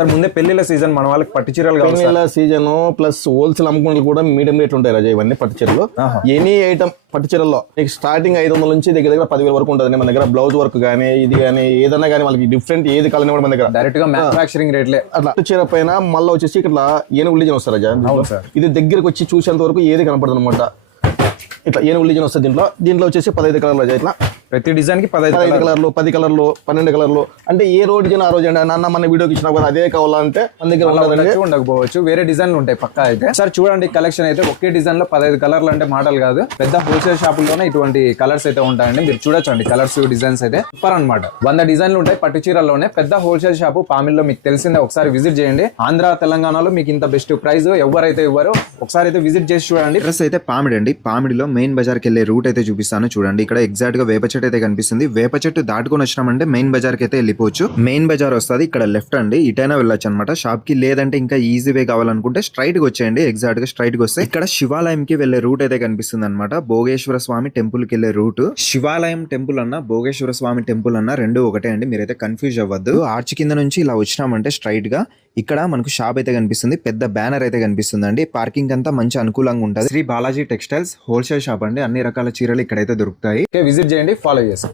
Sir ముందే పెళ్లిళ్ళ season మన వాళ్ళకి పట్టు చీరలు కావాలి. పెళ్లిళ్ళ సీజన్ ప్లస్ హోల్సేల్ అమ్ముకుంటూ కూడా మీడియం రేట్లు ఉంటాయి రాజా ఇవన్నీ పట్టు చీరలు. ఎనీ ఐటమ్ పట్టు చీరల్లో నీకు స్టార్టింగ్ 500 నుంచి దగ్గర 10,000 వరకు ఉంటుంది. మన దగ్గర బ్లౌజ్ వర్క్ కానీ ఇది కానీ ఏదైనా కానీ వాళ్ళకి డిఫరెంట్ ఏది కావాలన్నా కూడా మన దగ్గర డైరెక్ట్ గా మ్యానుఫాక్చరింగ్ రేట్లే. అట్లా పట్టు చీర పైన మళ్ళీ వచ్చేసి ఇక్కడ ఏనుగు డిజైన్ వస్తారు రాజా. ఇది దగ్గరకు వచ్చి చూసేంత వరకు ఏది కనపడదు అనమాట. ఇట్లా ఏనుగు డిజైన్ వస్తుంది. దీంట్లో వచ్చేసి 15 కలర్లు రాజా. ఇట్లా ప్రతి డిజైన్ కి 15 కలర్లు 10 కలర్లు 12 కలర్లు అంటే ఏ రోజు డిజైన్ ఆ రోజు అండి. నాన్న మన వీడియోకి ఇచ్చినా కూడా అదే కావాలంటే మన దగ్గర ఉండకపోవచ్చు, వేరే డిజైన్లు ఉంటాయి పక్కా. అయితే సార్ చూడండి కలెక్షన్ అయితే ఒకే డిజైన్ లో 15 కలర్లు అంటే మాటలు కాదు. పెద్ద హోల్సేల్ షాపుల్లోనే ఇటువంటి కలర్స్ అయితే ఉంటాయండి. మీరు చూడొచ్చండి కలర్స్ డిజైన్స్ అయితే సూపర్ అనమాట. 100 డిజైన్లు ఉంటాయి పట్టు చీరల్లోనే. పెద్ద హోల్సేల్ షాపు పామిల్లో మీకు తెలిసిందే, ఒకసారి విజిట్ చేయండి. ఆంధ్ర తెలంగాణలో మీకు ఇంత బెస్ట్ ప్రైస్ ఎవరైతే ఇవ్వరో ఒకసారి అయితే విజిట్ చేసి చూడండి. అడ్రస్ అయితే పామిడి అండి. పామిడిలో మెయిన్ బజార్కి వెళ్ళే రూట్ అయితే చూపిస్తాను చూడండి. ఇక్కడ ఎగ్జాక్ట్ గా వేప చెట్టు అయితే కనిపిస్తుంది. వేప చెట్టు దాటుకొని వచ్చినామంటే మెయిన్ బజార్ కి అయితే వెళ్ళిపోవచ్చు. మెయిన్ బజార్ వస్తుంది, ఇక్కడ లెఫ్ట్ అండి. ఇటైనా వెళ్ళొచ్చు అనమాట షాప్ కి. లేదంటే ఇంకా ఈజీ వే కావాలనుకుంటే స్ట్రైట్ గా వచ్చేయండి. ఎగ్జాక్ట్ గా స్ట్రైట్ గా వస్తే ఇక్కడ శివాలయం కి వెళ్లే రూట్ అయితే కనిపిస్తుంది అనమాట. భోగేశ్వర స్వామి టెంపుల్ కి వెళ్లే రూట్. శివాలయం టెంపుల్ అన్న భోగేశ్వర స్వామి టెంపుల్ అన్న రెండు ఒకటే అండి, మీరైతే కన్ఫ్యూజ్ అవ్వద్దు. ఆర్చ్ కింద నుంచి ఇలా వచ్చినామంటే స్ట్రైట్ గా ఇక్కడ మనకు షాప్ అయితే కనిపిస్తుంది. పెద్ద బ్యానర్ అయితే కనిపిస్తుంది అండి. పార్కింగ్ అంతా మంచి అనుకూలంగా ఉంటుంది. Shri Balaji textiles wholesale shop అండి. అన్ని రకాల చీరలు ఇక్కడైతే దొరుకుతాయి. విజిట్ చేయండి, ఫాలో చేసి